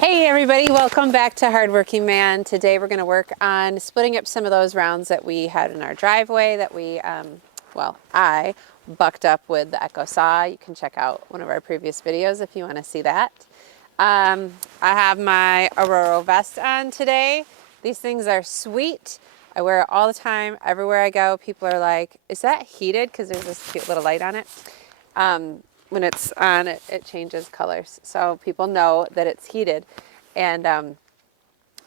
Hey everybody, welcome back to Hardworking Man. Today we're going to work on splitting up some of those rounds that we had in our driveway that I bucked up with the Echo Saw. You can check out one of our previous videos if you want to see that. I have my Aurora vest on today. These things are sweet. I wear it all the time, everywhere I go. People are like, is that heated? Because there's this cute little light on it. When it's on, it changes colors. So people know that it's heated. And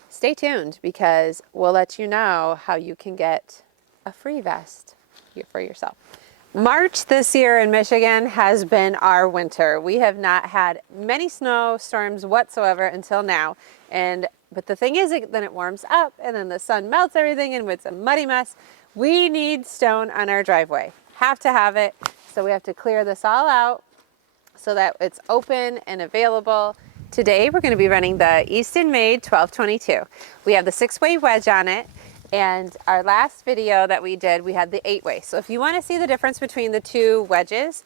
stay tuned because we'll let you know how you can get a free vest for yourself. March this year in Michigan has been our winter. We have not had many snowstorms whatsoever until now. But the thing is, then it warms up and then the sun melts everything and it's a muddy mess. We need stone on our driveway. Have to have it. So we have to clear this all out so that it's open and available. Today we're going to be running the Eastonmade 1222. We have the 6-way wedge on it, and our last video that we did, we had the 8-way. So if you want to see the difference between the two wedges,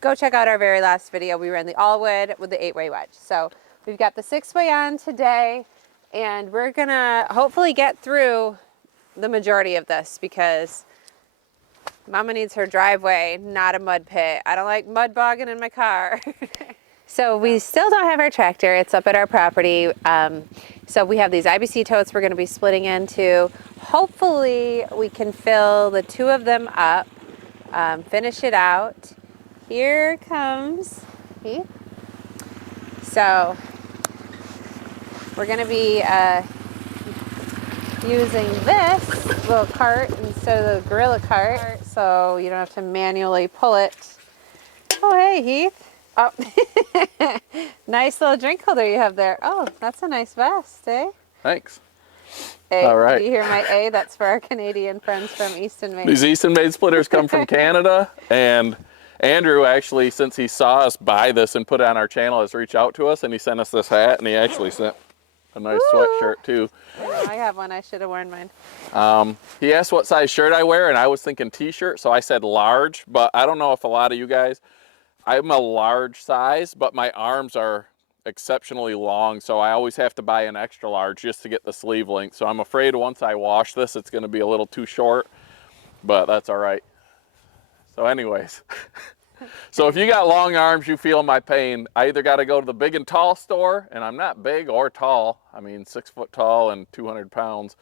go check out our very last video. We ran the all wood with the 8-way wedge. So we've got the 6-way on today, and we're going to hopefully get through the majority of this because Mama needs her driveway, not a mud pit. I don't like mud bogging in my car. So we still don't have our tractor. It's up at our property. So we have these IBC totes we're going to be splitting into. Hopefully we can fill the two of them up, finish it out. Here comes Heath. So we're going to be using this little cart instead of the gorilla cart, so you don't have to manually pull it. Oh, hey, Heath. Oh, nice little drink holder you have there. Oh, that's a nice vest, eh? Thanks. A. All right. Do you hear my A? That's for our Canadian friends from Eastonmade. These Eastonmade splitters come from Canada, and Andrew actually, since he saw us buy this and put it on our channel, has reached out to us, and he sent us this hat, and he actually sent a nice sweatshirt too. I have one. I should have worn mine. He asked what size shirt I wear, and I was thinking t-shirt, so I said large, but I don't know if a lot of you guys, I'm a large size, but my arms are exceptionally long, so I always have to buy an extra large just to get the sleeve length. So I'm afraid once I wash this, it's going to be a little too short, but that's all right. So anyways, so if you got long arms, you feel my pain. I either got to go to the big and tall store, and I'm not big or tall. I mean, 6 foot tall and 200 pounds,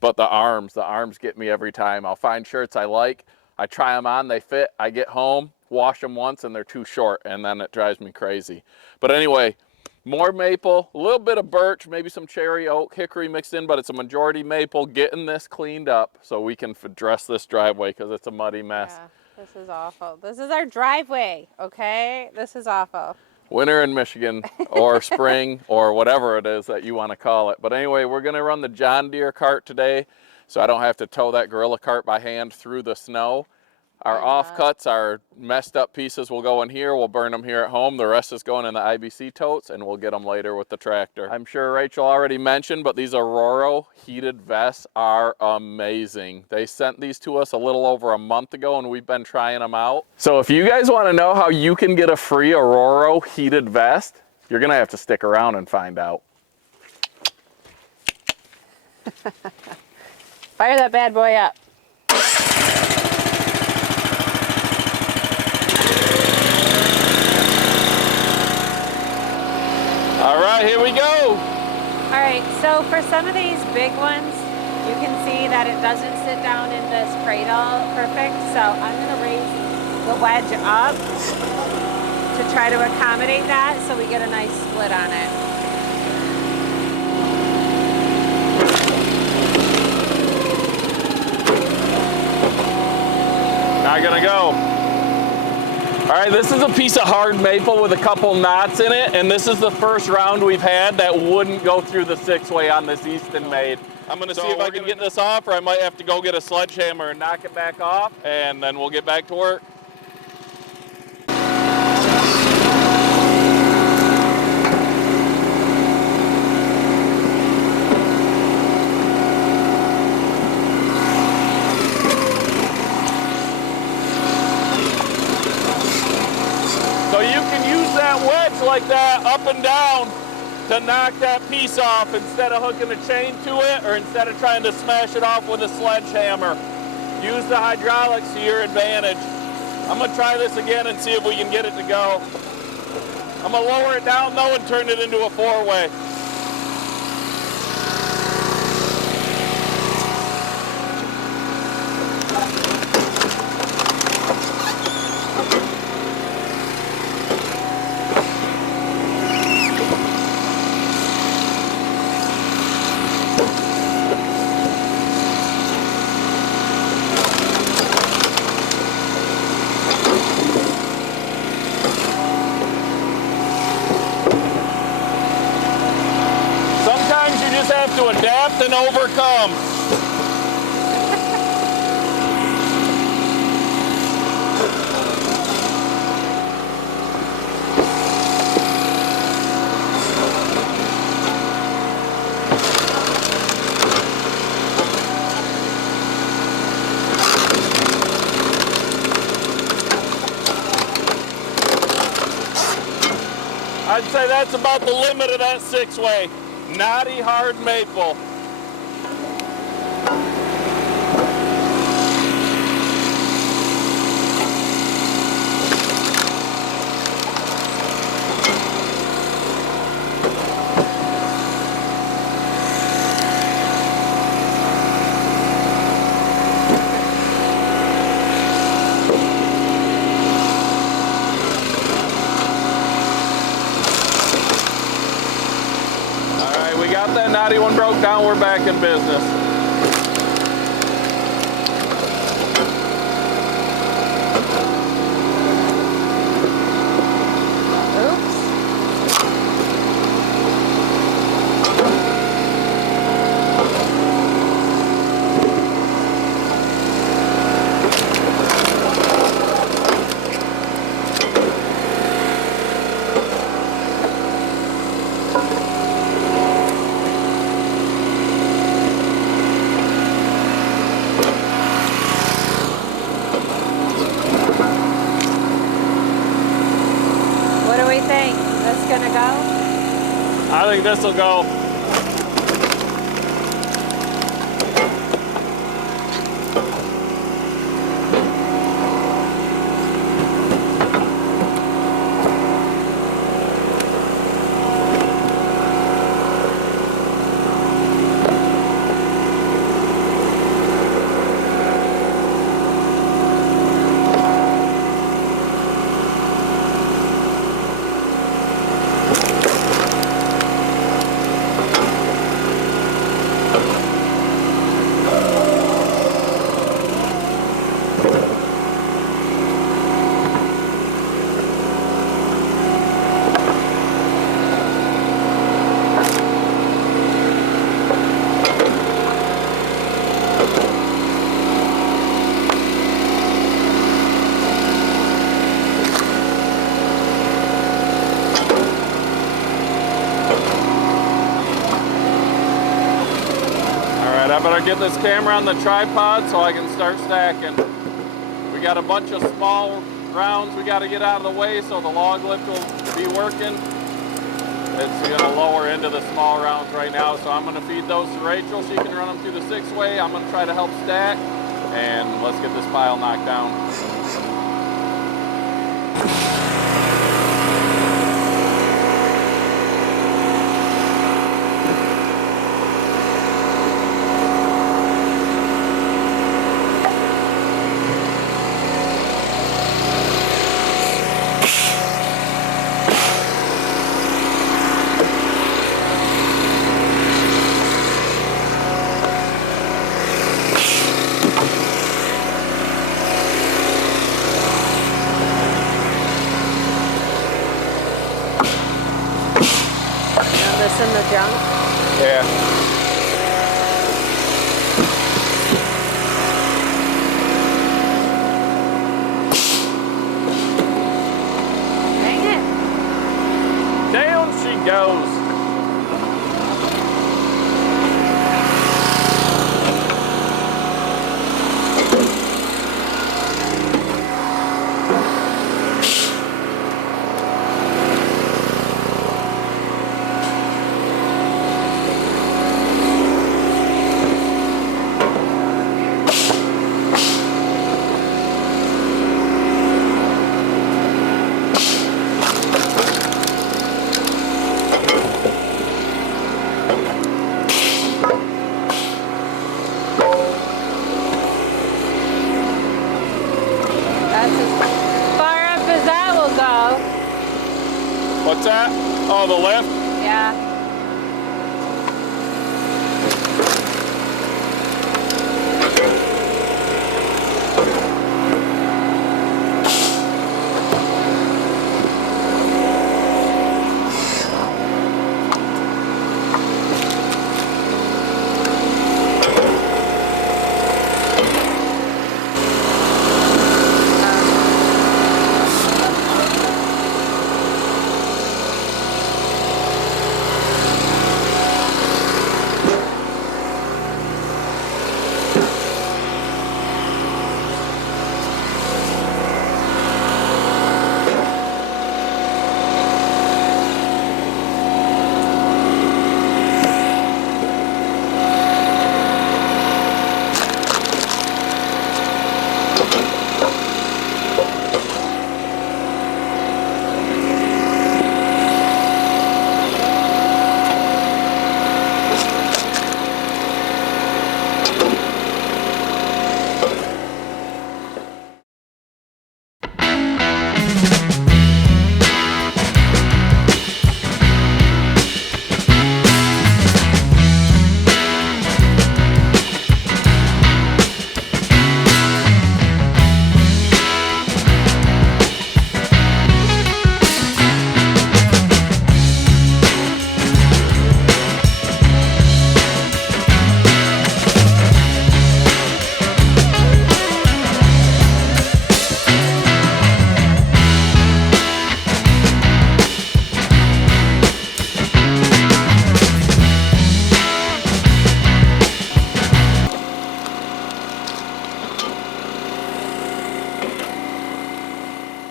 but the arms get me every time. I'll find shirts I like, I try them on, they fit, I get home, wash them once, and they're too short, and then it drives me crazy. But anyway, more maple, a little bit of birch, maybe some cherry, oak, hickory mixed in, but it's a majority maple. Getting this cleaned up so we can dress this driveway because it's a muddy mess. Yeah, this is awful. This is our driveway, okay? This is awful. Winter in Michigan, or spring, or whatever it is that you want to call it. But anyway, we're going to run the John Deere cart today, so I don't have to tow that gorilla cart by hand through the snow. Our offcuts, our messed up pieces will go in here. We'll burn them here at home. The rest is going in the IBC totes, and we'll get them later with the tractor. I'm sure Rachel already mentioned, but these Aurora heated vests are amazing. They sent these to us a little over a month ago, and we've been trying them out. So if you guys want to know how you can get a free Aurora heated vest, you're going to have to stick around and find out. Fire that bad boy up. All right, here we go. All right, so for some of these big ones, you can see that it doesn't sit down in this cradle perfect. So I'm gonna raise the wedge up to try to accommodate that so we get a nice split on it. Now gonna go. All right, this is a piece of hard maple with a couple knots in it, and this is the first round we've had that wouldn't go through the 6-way on this Eastonmade. I'm gonna see if I can get this off, or I might have to go get a sledgehammer and knock it back off, and then we'll get back to work. So you can use that wedge like that up and down to knock that piece off instead of hooking a chain to it or instead of trying to smash it off with a sledgehammer. Use the hydraulics to your advantage. I'm gonna try this again and see if we can get it to go. I'm gonna lower it down though and turn it into a four-way. To adapt and overcome. I'd say that's about the limit of that six-way. Knotty hard maple. That knotty one broke down, we're back in business. Gonna go? I think this will go. I better get this camera on the tripod so I can start stacking. We got a bunch of small rounds we got to get out of the way so the log lift will be working. It's going to lower into the small rounds right now, so I'm going to feed those to Rachel. She can run them through the six-way. I'm going to try to help stack, and let's get this pile knocked down. This in the junk? Yeah. Dang it. Down she goes. lift? Yeah.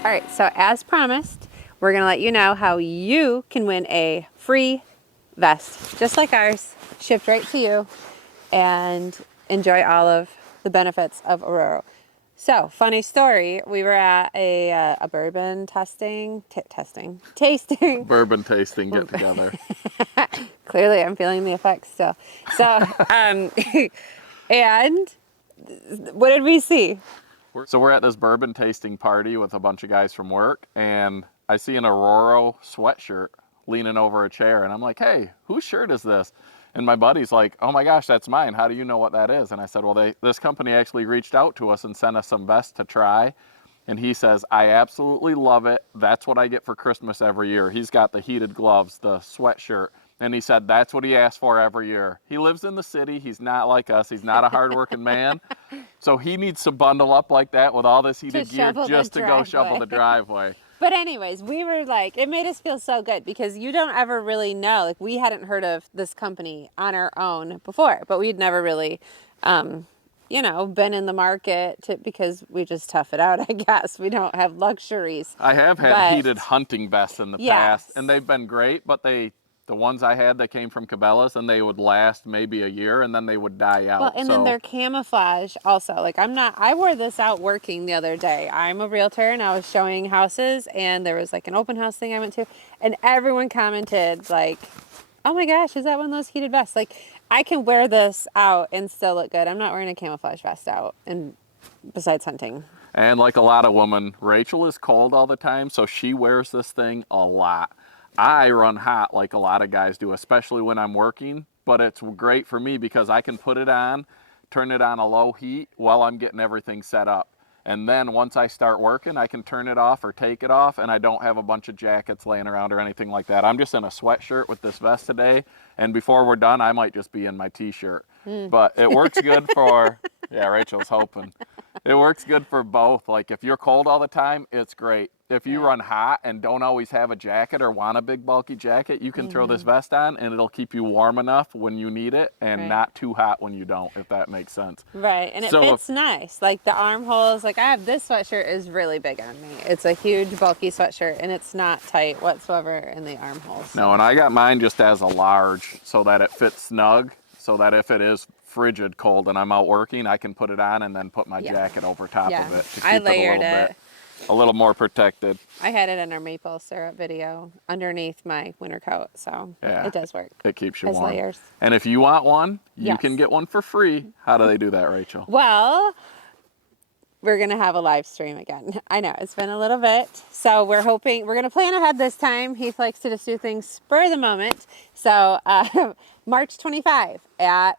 All right, so as promised, we're gonna let you know how you can win a free vest, just like ours, shipped right to you, and enjoy all of the benefits of Aurora. So, funny story, we were at a bourbon tasting. Bourbon tasting get together. Clearly, I'm feeling the effects still. So, and what did we see? So we're at this bourbon tasting party with a bunch of guys from work, and I see an Aurora sweatshirt leaning over a chair, and I'm like, hey, whose shirt is this? And my buddy's like, oh my gosh, that's mine. How do you know what that is? And I said, well, this company actually reached out to us and sent us some vests to try. And he says, I absolutely love it. That's what I get for Christmas every year. He's got the heated gloves, the sweatshirt. And he said, that's what he asks for every year. He lives in the city. He's not like us. He's not a hardworking man. So he needs to bundle up like that with all this heated gear just to go shovel the driveway. But anyways, we were like, it made us feel so good because you don't ever really know. Like, we hadn't heard of this company on our own before, but we'd never really, you know, been in the market because we just tough it out, I guess. We don't have luxuries. I have had heated hunting vests in the past, and they've been great, but the ones I had, they came from Cabela's, and they would last maybe a year, and then they would die out. Well, and then they're camouflage also. Like, I wore this out working the other day. I'm a realtor, and I was showing houses, and there was like an open house thing I went to, and everyone commented like, oh my gosh, is that one of those heated vests? Like, I can wear this out and still look good. I'm not wearing a camouflage vest out, and besides hunting. And like a lot of women, Rachel is cold all the time, so she wears this thing a lot. I run hot like a lot of guys do, especially when I'm working, but it's great for me because I can put it on, turn it on a low heat while I'm getting everything set up. And then once I start working, I can turn it off or take it off, and I don't have a bunch of jackets laying around or anything like that. I'm just in a sweatshirt with this vest today, and before we're done, I might just be in my t-shirt. But it works good for, yeah, Rachel's hoping. It works good for both. Like, if you're cold all the time, it's great. If you run hot and don't always have a jacket or want a big bulky jacket, you can throw this vest on, and it'll keep you warm enough when you need it and not too hot when you don't, if that makes sense. Right, and it fits nice. Like, the armholes, like, I have this sweatshirt is really big on me. It's a huge bulky sweatshirt, and it's not tight whatsoever in the armholes. No, and I got mine just as a large so that it fits snug, so that if it is frigid cold and I'm out working, I can put it on and then put my jacket over top of it to keep a little more protected. I had it in our maple syrup video underneath my winter coat, so it does work. It keeps you warm. Layers. And if you want one, you can get one for free. How do they do that, Rachel? Well, we're going to have a live stream again. I know it's been a little bit. So we're hoping, we're going to plan ahead this time. Heath likes to just do things spur of the moment. So March 25 at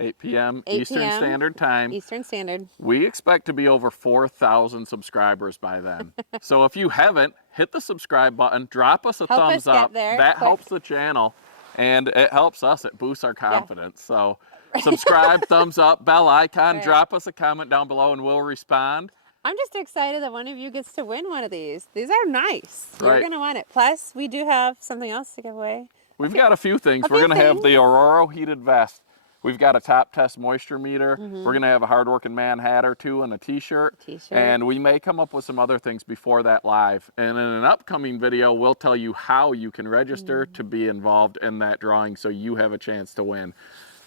8 p.m. 8 Eastern p.m. Standard Time. Eastern Standard. We expect to be over 4,000 subscribers by then. So if you haven't, hit the subscribe button, drop us a Help thumbs us get up. there That quick. helps the channel and it helps us. It boosts our confidence. So subscribe, thumbs up, bell icon, Right. drop us a comment down below and we'll respond. I'm just excited that one of you gets to win one of these. These are nice. You're Right. going to want it. Plus, we do have something else to give away. We've got a few things. A We're few going to have the things. Aurora heated vest. We've got a top test moisture meter. Mm-hmm. We're going to have a hardworking man hat or two and a t-shirt. And we may come up with some other things before that live. And in an upcoming video, we'll tell you how you can register to be involved in that drawing so you have a chance to win.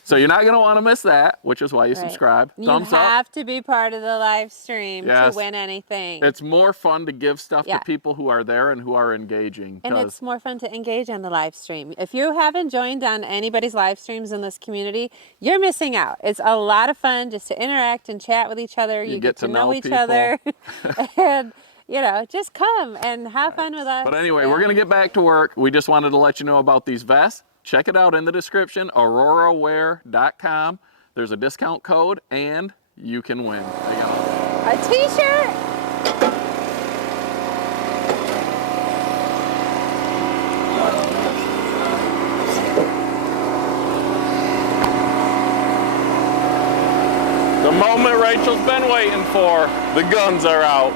So you're not going to want to miss that, which is why you subscribe. Thumbs you up. have to be part of the live stream Yes. to win anything. It's more fun to give stuff Yeah. to people who are there and who are engaging. And it's more fun to engage on the live stream. If you haven't joined on anybody's live streams in this community, you're missing out. It's a lot of fun just to interact and chat with each other. You get to know each people. other. And, you know, just come and have fun with us. But anyway, we're going to get back to work. We just wanted to let you know about these vests. Check it out in the description, aurorawear.com. There's a discount code and you can win. There you go. A t-shirt. The moment Rachel's been waiting for. The guns are out.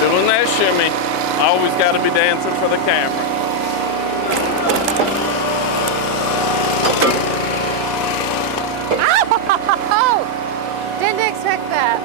Doing that shimmy. Always got to be dancing for the camera. Oh! Didn't expect that.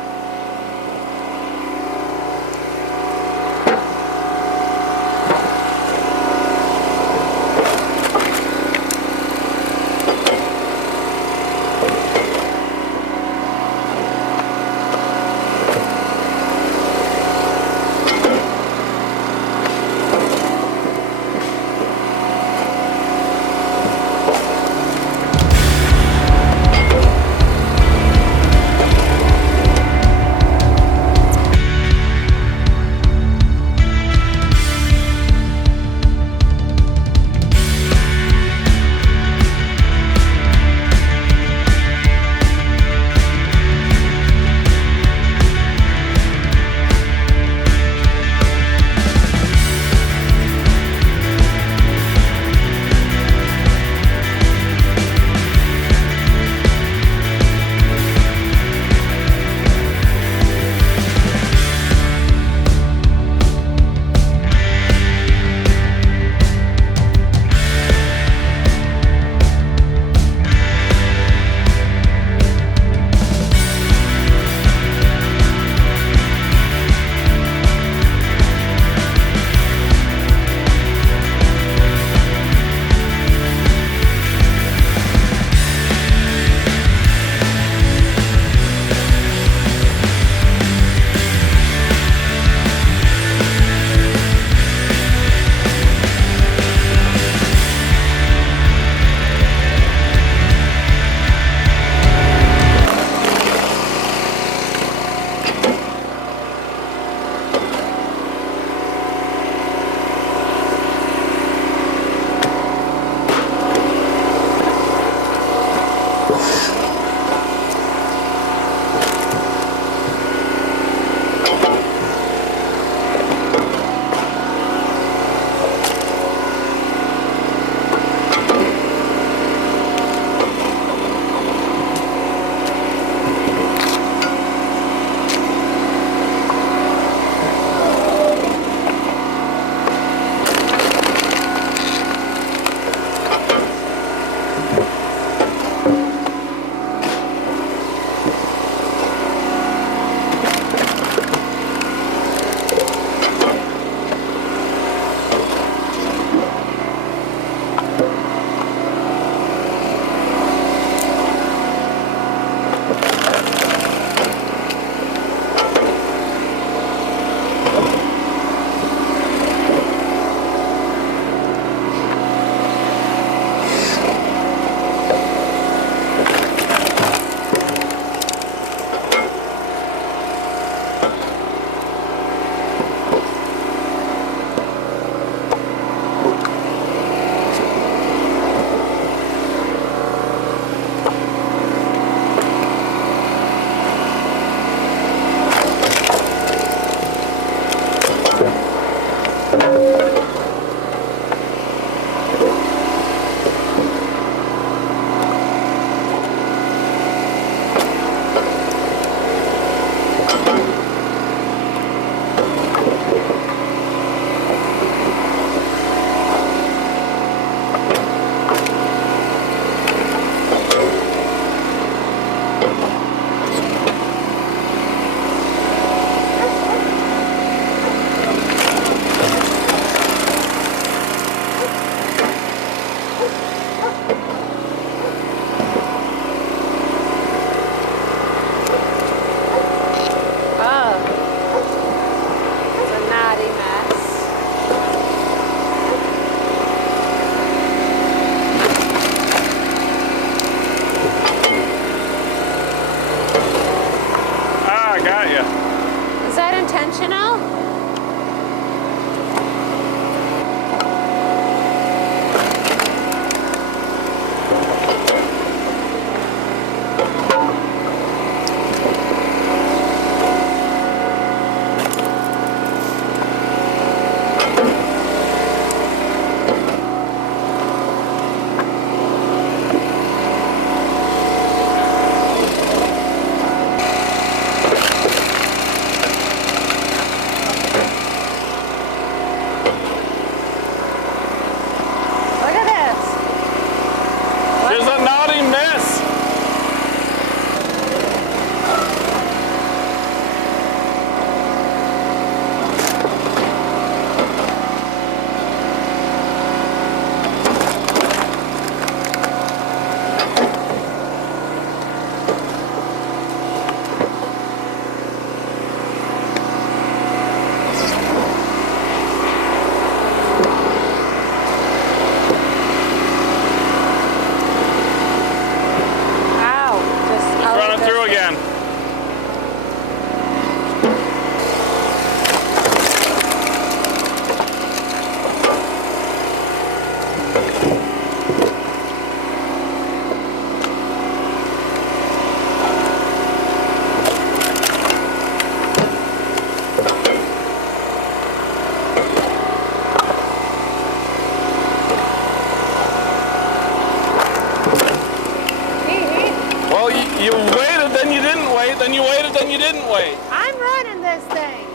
You waited, then you didn't wait, then you waited, then you didn't wait. I'm running this thing.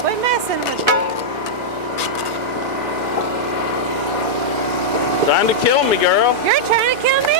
Quit messing with me. Trying to kill me, girl. You're trying to kill me.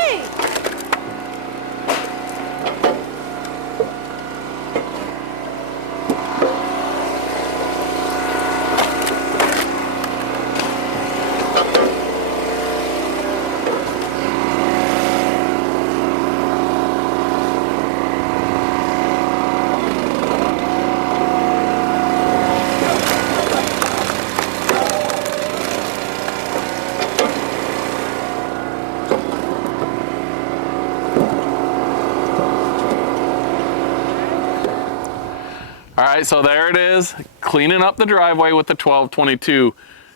All right, so there it is, cleaning up the driveway with the 1222.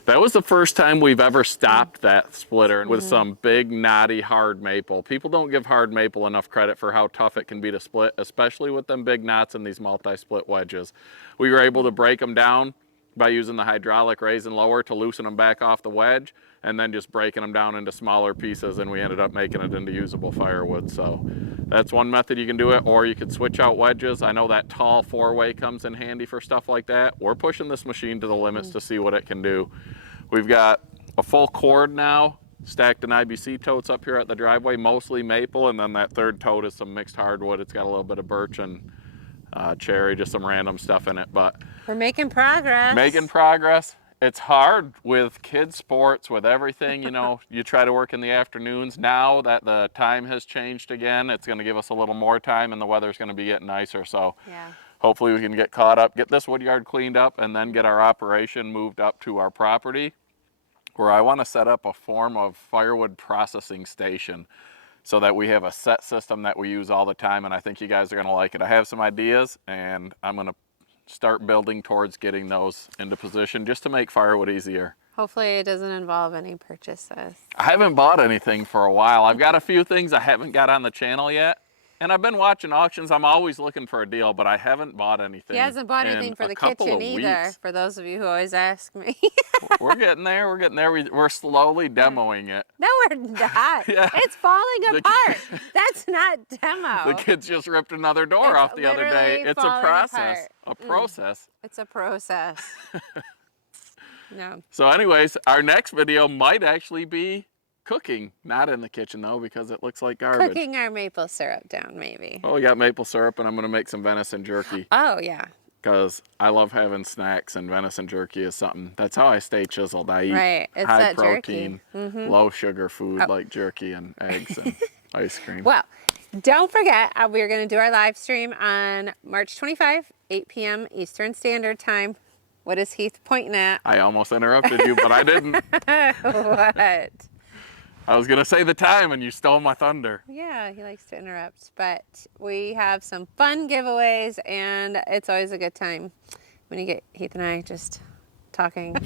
That was the first time we've ever stopped that splitter with some big, knotty, hard maple. People don't give hard maple enough credit for how tough it can be to split, especially with them big knots in these multi-split wedges. We were able to break them down by using the hydraulic raise and lower to loosen them back off the wedge, and then just breaking them down into smaller pieces, and we ended up making it into usable firewood. So that's one method you can do it, or you could switch out wedges. I know that tall 4-way comes in handy for stuff like that. We're pushing this machine to the limits to see what it can do. We've got a full cord now stacked in IBC totes up here at the driveway, mostly maple, and then that third tote is some mixed hardwood. It's got a little bit of birch and cherry, just some random stuff in it, but We're making progress. making progress. It's hard with kids sports, with everything, you know. You try to work in the afternoons. Now that the time has changed again, it's going to give us a little more time, and the weather's going to be getting nicer. So Yeah. hopefully we can get caught up, get this wood yard cleaned up, and then get our operation moved up to our property, where I want to set up a form of firewood processing station so that we have a set system that we use all the time, and I think you guys are going to like it. I have some ideas, and I'm going to start building towards getting those into position just to make firewood easier. Hopefully it doesn't involve any purchases. I haven't bought anything for a while. I've got a few things I haven't got on the channel yet, and I've been watching auctions. I'm always looking for a deal, but I haven't bought anything. He hasn't bought anything for the kitchen either, weeks. for those of you who always ask me. We're getting there. We're getting there. We're slowly demoing it. No, we're not. Yeah. It's falling apart. That's not demo. The kids just ripped another door It's off the other day. literally It's a falling process. apart. A process. It's a process. No. So anyways, our next video might actually be cooking. Not in the kitchen though, because it looks like garbage. Cooking our maple syrup down, maybe. Well, we got maple syrup, and I'm gonna make some venison jerky. Oh, yeah. Because I love having snacks, and venison jerky is something. That's how I stay chiseled. I eat Right, it's high that protein, jerky. low sugar food like jerky and eggs and ice cream. Well, don't forget, we're going to do our live stream on March 25, 8 p.m. Eastern Standard Time. What is Heath pointing at? I almost interrupted you, but I didn't. What? I was going to say the time, and you stole my thunder. Yeah, he likes to interrupt. But we have some fun giveaways, and it's always a good time when you get Heath and I just talking.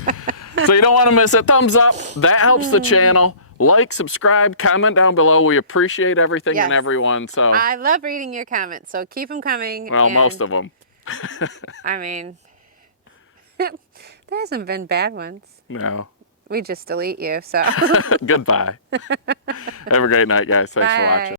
So you don't want to miss it. Thumbs up. That helps the channel. Like, subscribe, comment down below. We appreciate everything and Yes. everyone. So I love reading your comments, so keep them coming. well, and, most of them. I mean, there hasn't been bad ones. No. We just delete you, so. Goodbye. Have a great night, guys. Thanks for Bye. watching.